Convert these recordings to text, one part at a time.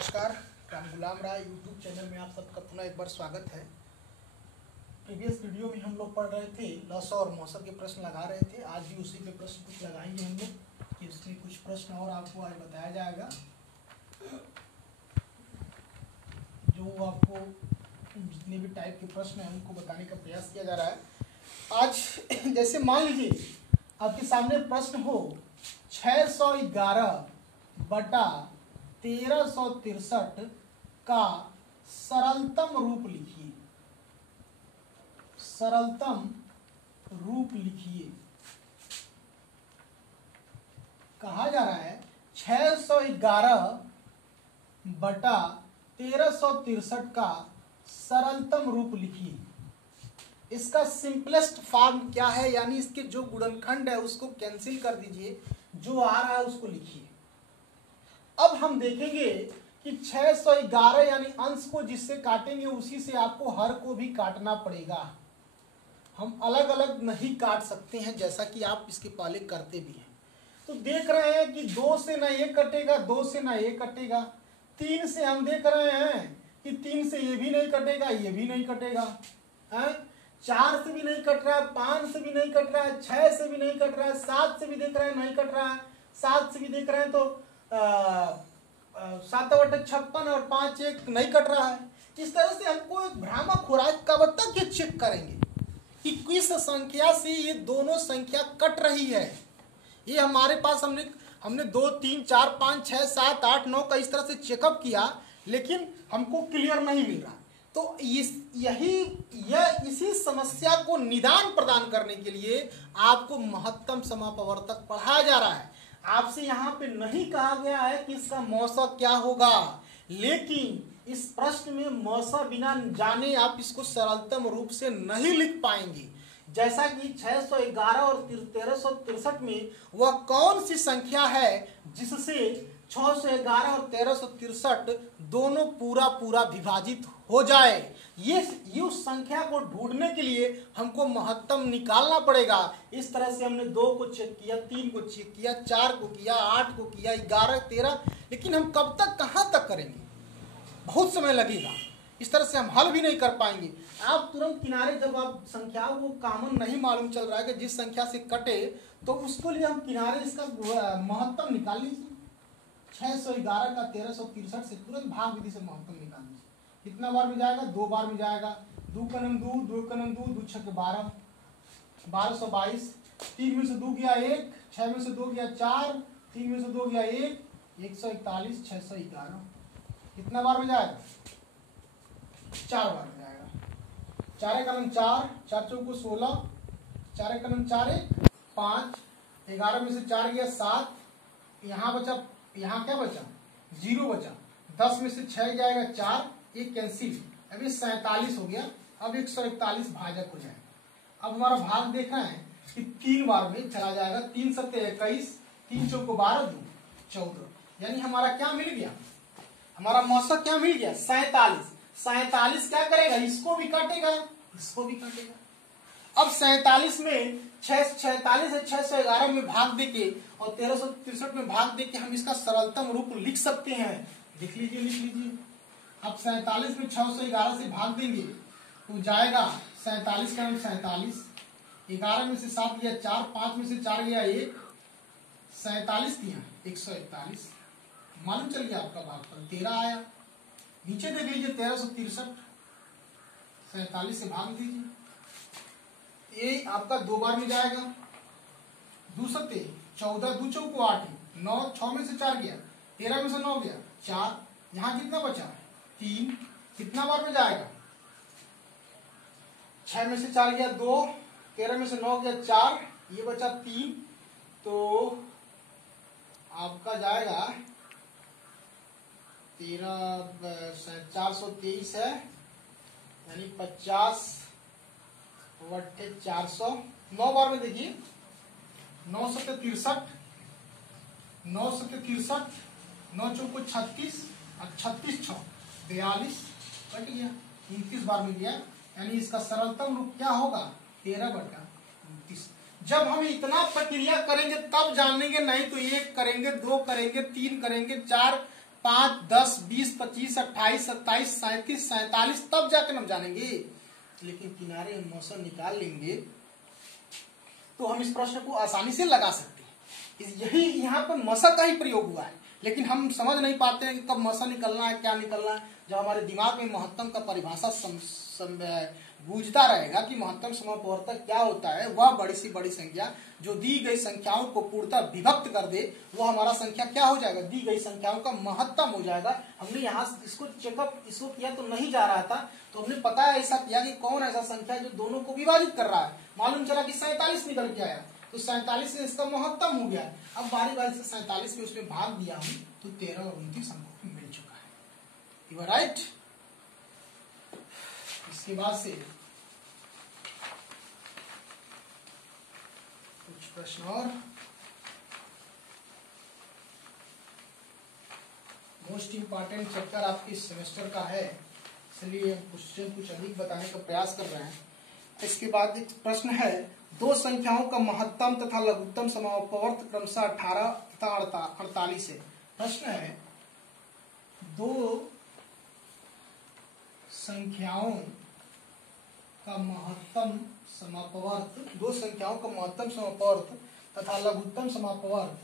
नमस्कार, राम गुलाम राय YouTube channel में आप सबका पुनः एक बार स्वागत है। प्रीवियस वीडियो में हम लोग पढ़ रहे थे लॉस और मौसम के प्रश्न लगा रहे थे। आज भी उसी पे प्रश्न कुछ लगाएंगे हम लोग कि उसमें कुछ प्रश्न और आपको आज बताया जाएगा जो आपको जितने भी टाइप के प्रश्न हैं उनको बताने का प्रयास किया जा रहा है। आज जैसे मान लीजिए आपके सामने प्रश्न हो 611 बटा 1363 का सरलतम रूप लिखिए। सरलतम रूप लिखिए। कहा जा रहा है 611 बटा 1363 का सरलतम रूप लिखिए। इसका सिंपलेस्ट फॉर्म क्या है, यानी इसके जो गुणनखंड है उसको कैंसिल कर दीजिए, जो आ रहा है उसको लिखिए। अब हम देखेंगे कि 611 यानी अंश को जिससे काटेंगे उसी से आपको हर को भी काटना पड़ेगा। हम अलग अलग नहीं काट सकते हैं जैसा कि आप इसके पहले करते भी हैं। तो देख रहे हैं कि 2 से ना ये कटेगा, 2 से ना ये कटेगा। 3 से हम देख रहे हैं कि 3 से ये भी नहीं कटेगा, ये भी नहीं कटेगा। 4 से भी नहीं कट रहा है, 5 से भी नहीं कट रहा है, 6 से भी नहीं कट रहा है, 7 से भी देख रहे हैं नहीं कट रहा है, 7 से भी देख रहे हैं तो 7/56 और 5 1 नहीं कट रहा है। इस तरह से हमको एक भ्रामक हो रहा है। कब तक ये चेक करेंगे कि किस संख्या से ये दोनों संख्या कट रही है। ये हमारे पास हमने 2 3 4 5 6 7 8 9 का इस तरह से चेकअप किया, लेकिन हमको क्लियर नहीं मिल रहा। तो इसी समस्या को निदान प्रदान करने के लिए आपको महत्तम समापवर्तक पढ़ाया जा रहा है। आपसे यहाँ पे नहीं कहा गया है कि इसका मौसा क्या होगा, लेकिन इस प्रश्न में मौसा बिना जाने आप इसको सरलतम रूप से नहीं लिख पाएंगे। जैसा कि 611 और 1363 में वह कौन सी संख्या है जिससे 611 और 1363 दोनों पूरा विभाजित हो जाए। ये उस संख्या को ढूंढने के लिए हमको महत्तम निकालना पड़ेगा। इस तरह से हमने 2 को चेक किया, 3 को चेक किया, 4 को किया, 8 को किया, 11 13, लेकिन हम कब तक कहाँ तक करेंगे, बहुत समय लगेगा। इस तरह से हम हल भी नहीं कर पाएंगे। आप तुरंत किनारे, जब आप संख्याओं को कॉमन नहीं मालूम चल रहा है कि जिस संख्या से कटे, तो उसको लिए हम किनारे इसका महत्तम निकाल लीजिए। 611 का 1363 से तुरंत भाग विधि से महत्तम निकाल लीजिए। कितना बार में जाएगा? 2 बार में जाएगा। 2 का नम 2, 2 का नम 2, 2 6 12, 1222। 3 में से 2 गया 1, 6 में से 2 गया 4, 3 में से 2 गया 1, 141, 611। कितना बार में जाएगा? 4 बार में जाएगा। 4 का नम 4, 4 चौको 16, 4 का नम 4 1 5, 11 में से 4 गया 7, यहाँ बचा, यहाँ क्या बचा? 0 बचा। 10 में से 6 जाएगा 4, एक कैंसिल, अभी 47 हो गया। अब 141 भाजक हो जाएगा। अब हमारा भाग देख रहे हैं कि 3 बार में चला जाएगा। 3 7 21, 3 चौको 12, 2 14, यानी हमारा क्या मिल गया? हमारा मौसा क्या मिल गया? 47। 47 क्या करेगा? इसको भी काटेगा, इसको भी काटेगा। अब 47 में 46 है 611 में भाग देके और 1363 में भाग देके हम इसका सरलतम रूप लिख सकते हैं। लिख लीजिए। अब 47 में 611 से भाग देंगे तो जाएगा 47 का 47, 11 में से 7 गया 4, 5 में से 4 गया 1, 47 किया 141। मालूम चल गया आपका भागफल 13 आया। नीचे देख लीजिए 1363, 47 से भाग दीजिए, ये आपका 2 बार में जाएगा। 2 7 14, 2 चौको 8, 9, 6 में से 4 गया, 13 में से 9 गया 4, यहाँ कितना बचा? 3। कितना बार में जाएगा? 6 में से 4 गया 2, 13 में से 9 गया 4, ये बचा 3, तो आपका जाएगा 423 है, यानी 50 बटे 400। 9 बार में देखिए, 9 7 63, 9 7 63, 9 चौको 36 और 36 6 42, कट गया। 29 बार में गया, यानी इसका सरलतम रूप क्या होगा? 13/29। जब हम इतना प्रक्रिया करेंगे तब जानेंगे, नहीं तो 1 करेंगे, 2 करेंगे, 3 करेंगे, 4 5, 10, 20, 25, 28, 27, 37, 47 तब जाकर हम जानेंगे। लेकिन किनारे हम मौसम निकाल लेंगे तो हम इस प्रश्न को आसानी से लगा सकते हैं। यही यहाँ पर मौसम का ही प्रयोग हुआ है, लेकिन हम समझ नहीं पाते हैं कि कब मौसम निकलना है, क्या निकलना है। जब हमारे दिमाग में महत्तम का परिभाषा गूंजता रहेगा कि महत्तम समापवर्तक क्या होता है, वह बड़ी सी बड़ी संख्या जो दी गई संख्याओं को पूर्णतः विभक्त कर दे, वो हमारा संख्या क्या हो जाएगा, दी गई संख्याओं का महत्तम हो जाएगा। हमने यहाँ इसको चेकअप इसको किया तो नहीं जा रहा था, तो हमने पता है ऐसा किया कि कौन ऐसा संख्या है जो दोनों को विभाजित कर रहा है। मालूम चला कि 47 निकल के आया, तो 47 से इसका महत्तम हो गया। अब बारी बारी से 47 में उसमें भाग दिया हूं तो 13 और 29 हमको मिल चुका है। You are right. इसके बाद से कुछ प्रश्न और। मोस्ट इंपॉर्टेंट चैप्टर आपके सेमेस्टर का है, इसलिए हम क्वेश्चन कुछ अधिक बताने का प्रयास कर रहे हैं। इसके बाद एक प्रश्न है, दो संख्याओं का महत्तम तथा लघुत्तम समापवर्त क्रमशः 18 तथा 48 है। प्रश्न है, दो संख्याओं का महत्तम समापवर्त तथा लघुत्तम समापवर्त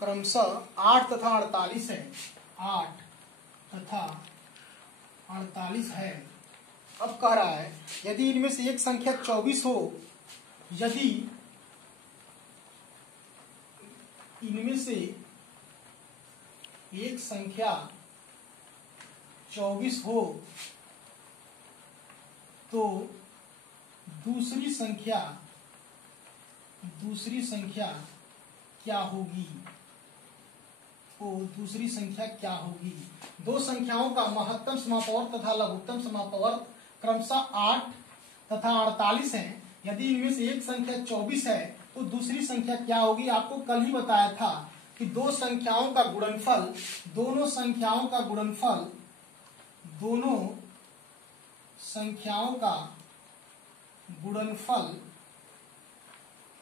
क्रमशः 8 तथा 48 है। 8 तथा 48 है। अब कह रहा है, यदि इनमें से एक संख्या 24 हो, यदि इनमें से एक संख्या 24 हो तो दूसरी संख्या क्या होगी? दूसरी संख्या क्या होगी? दो संख्याओं का महत्तम समापवर्त तथा लघुत्तम समापवर्त क्रमशः 8 तथा 48 है। यदि इनमें से एक संख्या 24 है तो दूसरी संख्या क्या होगी? आपको कल ही बताया था कि दोनों संख्याओं का गुणनफल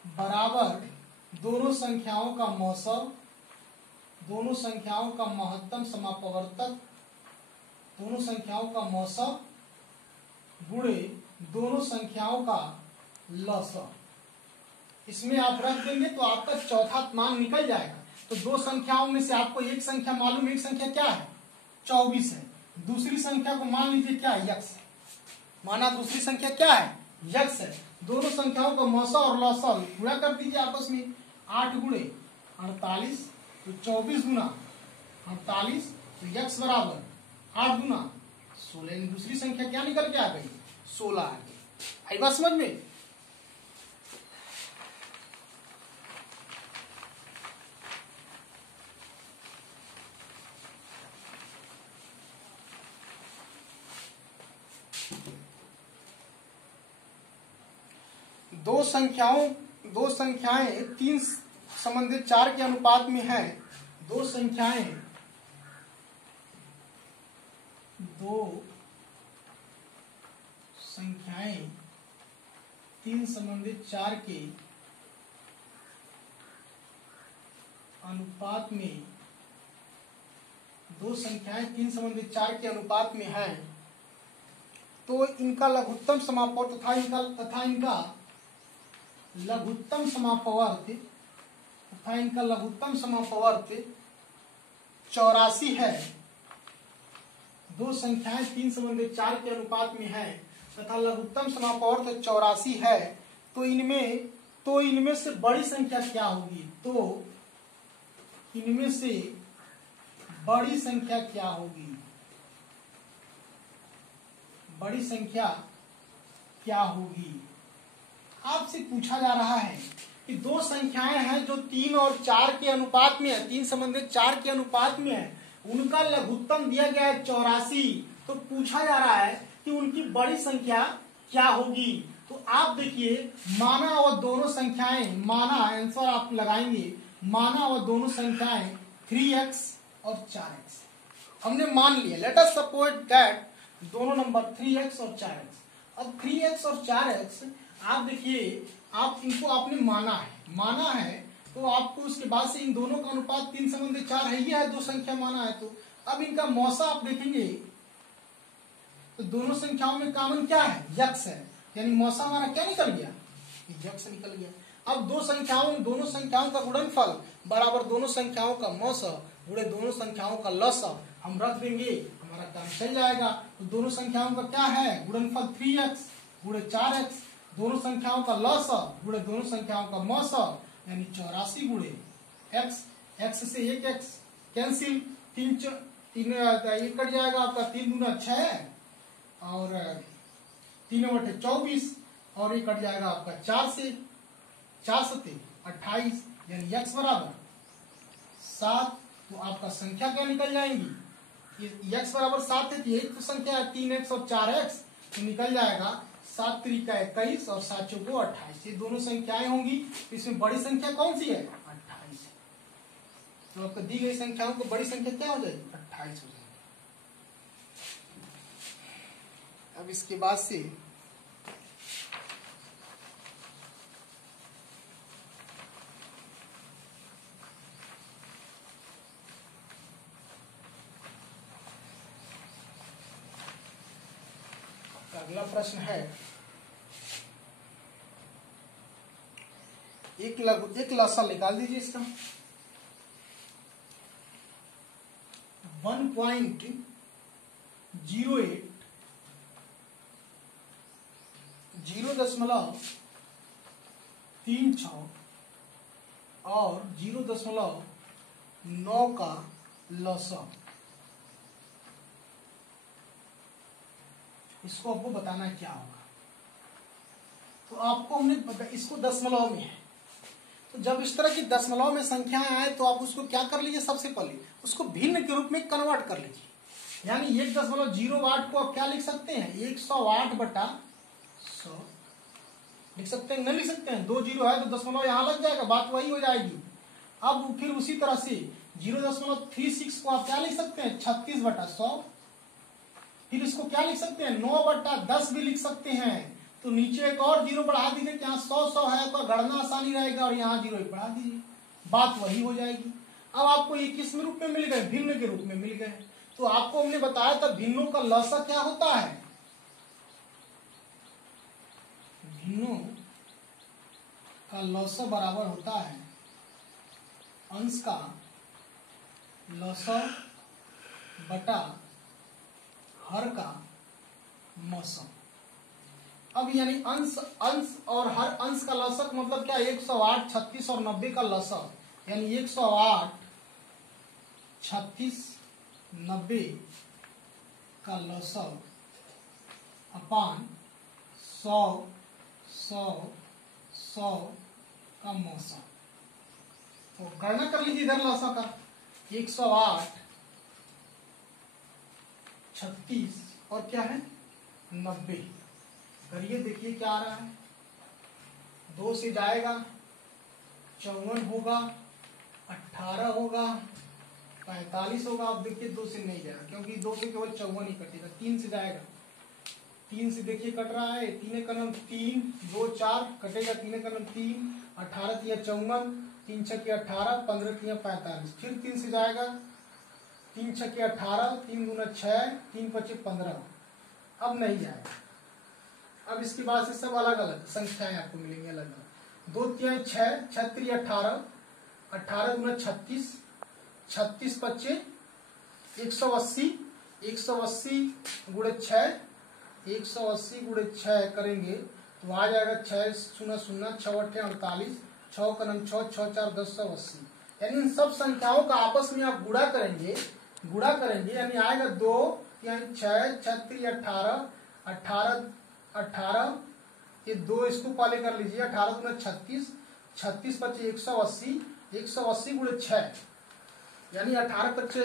बराबर दोनों संख्याओं का मौसम, दोनों संख्याओं का महत्तम समापवर्तक, दोनों संख्याओं का मौसम गुणे दोनों संख्याओं का लसअ। इसमें आप रख देंगे तो आपका चौथा मान निकल जाएगा। तो दो संख्याओं में से आपको एक संख्या मालूम, एक संख्या क्या है? 24 है। दूसरी संख्या को मान लीजिए क्या है? यक्स है। माना दूसरी संख्या क्या है? यक्स है। दोनों संख्याओं का मौसा और लसा गुणा कर दीजिए आपस में। 8 गुणे 48 तो 24 गुना 48 तो यक्स बराबर 8 गुना 16। दूसरी संख्या क्या निकल के आ गई? 16 आ गई। आई बात समझ में? दो संख्याएं 3 संबंधित 4 के अनुपात में है। दो संख्याएं 3 संबंधित 4 के अनुपात में, दो संख्याएं 3 संबंधित 4 के अनुपात में है, तो इनका लघुत्तम समापवर्त तथा इनका लघुत्तम समापवर्त 84 है। दो संख्याएं 3 संबंधित 4 के अनुपात में है तथा लघुत्तम समापवर्त 84 है, तो इनमें से बड़ी संख्या क्या होगी? तो इनमें से बड़ी संख्या क्या होगी? बड़ी संख्या क्या होगी? आपसे पूछा जा रहा है कि दो संख्याएं हैं जो 3 और 4 के अनुपात में है, 3 संबंधित 4 के अनुपात में है, उनका लघुत्तम दिया गया है 84। तो पूछा जा रहा है कि उनकी बड़ी संख्या क्या होगी? तो आप देखिए, माना वह दोनों संख्याएं, माना आंसर आप लगाएंगे, माना वह दोनों संख्याएं 3x और 4x हमने मान लिया। लेट अस सपोज दैट दोनों नंबर 3x और 4x। अब 3x और 4x आप देखिए आप इनको आपने माना है तो आपको उसके बाद से इन दोनों का अनुपात 3:4 है, ये है दो संख्या माना है। तो अब इनका मौसा आप देखेंगे तो दोनों संख्याओं में कॉमन क्या है, यक्स है, यानी मौसा हमारा क्या निकल गया, यक्स निकल गया। अब दोनों संख्याओं का गुणनफल बराबर दोनों संख्याओं का मौसा गुणे दोनों संख्याओं का लसा हम रख देंगे, हमारा काम चल जाएगा। तो दोनों संख्याओं का क्या है गुणनफल 3x गुणे 4x, दोनों संख्याओं का लसा गुणे दोनों संख्याओं का मौसा यानी 84 गुणे x, x से एक x कैंसिल, तीन कट जाएगा आपका, 3 दूना 6 और 3 बटे 24 और ये कट जाएगा आपका 4 से 28 यानी x बराबर 7। तो आपका संख्या क्या निकल जाएंगी, x बराबर 7 है तो यही तो संख्या है 3x और 4x, तो निकल जाएगा 7 त्रिका 21 और 7 चौको 28, ये दोनों संख्याएं होंगी। इसमें बड़ी संख्या कौन सी है 28 है, तो आपको दी गई संख्याओं को बड़ी संख्या क्या हो जाएगी 28 हो जाएगी। अब इसके बाद से अगला प्रश्न है, एक लसा निकाल दीजिए इसका 1.08 0.36 और 0.9 का लसा, इसको आपको बताना क्या होगा। तो आपको हमने इसको दशमलव में है, तो जब इस तरह की दशमलव में संख्याएं आए तो आप उसको क्या कर लीजिए, सबसे पहले उसको भिन्न के रूप में कन्वर्ट कर लीजिए। यानी 1.08 को आप क्या लिख सकते हैं 108 बटा 100 लिख सकते हैं, नहीं लिख सकते हैं, 2 जीरो है तो दशमलव यहां लग जाएगा, बात वही हो जाएगी। अब फिर उसी तरह से 0.36 को आप क्या लिख सकते हैं 36 बटा 100, फिर इसको क्या लिख सकते हैं 9 बटा 10 भी लिख सकते हैं। तो नीचे एक और जीरो बढ़ा दीजिए, यहाँ 100 है तो गणना आसानी रहेगा, और यहाँ जीरो बढ़ा दीजिए, बात वही हो जाएगी। अब आपको ये किस रूप में मिल गए, भिन्न के रूप में मिल गए। तो आपको हमने बताया था भिन्नों का लसा क्या होता है, भिन्नों का लसा बराबर होता है अंश का लसा बटा हर का मौसम। अब यानी अंश और हर अंश का लसक मतलब क्या 108, 36 और 90 का लसक, यानी 108, 36, 90 का लसक अपान 100 का मौसम। तो गणना कर लीजिए इधर लसक का 108, 36 और क्या है 90, करिए देखिए क्या आ रहा है, 2 से जाएगा 54 होगा, 18 होगा, 45 होगा। अब देखिए 2 से नहीं जाएगा क्योंकि 2 से केवल 54 ही कटेगा। 3 से जाएगा, 3 से देखिए कट रहा है, 3 का नम 3, 2 4 कटेगा, 3 का नम 3, 18 तिया 54, 3 छक्के 18, 15 तिया 45, फिर 3 से जाएगा, 3 छक्के 18, 3 दूना 6, 3 पचे 15, अब नहीं जाएगा। अब इसके बाद से सब अलग अलग संख्याएं आपको मिलेंगे अलग अलग, 2 तिया 6, 6 3 18, 18 दूना 36, 36 पच्चे 180, 180 गुणे 6, 180 गुणे 6 करेंगे तो आ जाएगा 6 शून्य शून्य 6 अट्ठे 48, 6 का नम 6, 6 4 10 180। यानी इन सब संख्याओं का आपस में आप गुणा करेंगे यानी आएगा 2 यानी 6, 6 3 18, 18 18, ये 2 इसको पहले कर लीजिए, 18 गुना 36, 36 पच्चे 180, 180 गुणे 6 यानी 18 पच्चे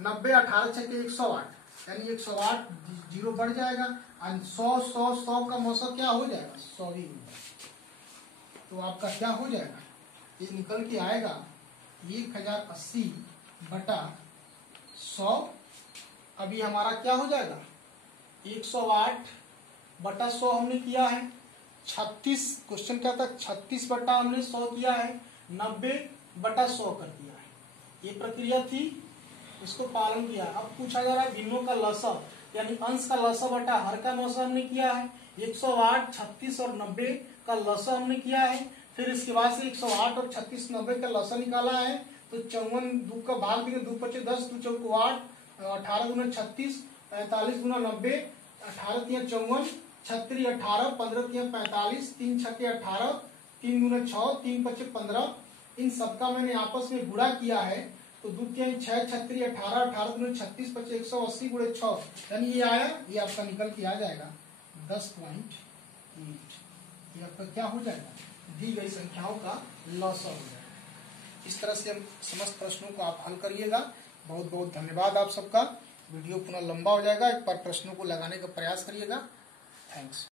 90, 18 छक्के 108 यानी 108, जीरो बढ़ जाएगा, 100 का मौसम क्या हो जाएगा 100 ही। तो आपका क्या हो जाएगा, ये निकल के आएगा 1080 बटा 100। अभी हमारा क्या हो जाएगा 108 बटा 100 हमने किया है, 36 क्वेश्चन क्या था, 36 बटा हमने 100 किया है, 90 बटा 100 कर दिया है, ये प्रक्रिया थी, इसको पालन किया। अब पूछा जा रहा है भिन्नों का लसव यानी अंश का लसव बटा हर का लसव हमने किया है। 108, 36 और 90 का लसव हमने किया है। फिर इसके बाद से 108 और 36, 90 का लसव निकाला है, तो 54 दो का भाग देंगे, 2 पचे 10, 2 चौको 8, 18 गुना 36, 45 गुना 90, 18 तिया 54, 36 18, 15 तिया 45, 3 छक्के 18, 3 गुना 6, 3 पचे 15, इन सबका मैंने आपस में गुणा किया है, तो 2 तिया 6, 36 18, 18 गुना 36 पचे 180 गुणे 6, यानी ये आया, ये आपका निकल के आ जाएगा 10.8। ये आपका क्या हो जाएगा, दी गई संख्याओं का लॉस हो जाएगा। इस तरह से हम समस्त प्रश्नों को आप हल करिएगा। बहुत बहुत धन्यवाद आप सबका। वीडियो पुनः लंबा हो जाएगा, एक बार प्रश्नों को लगाने का प्रयास करिएगा। थैंक्स।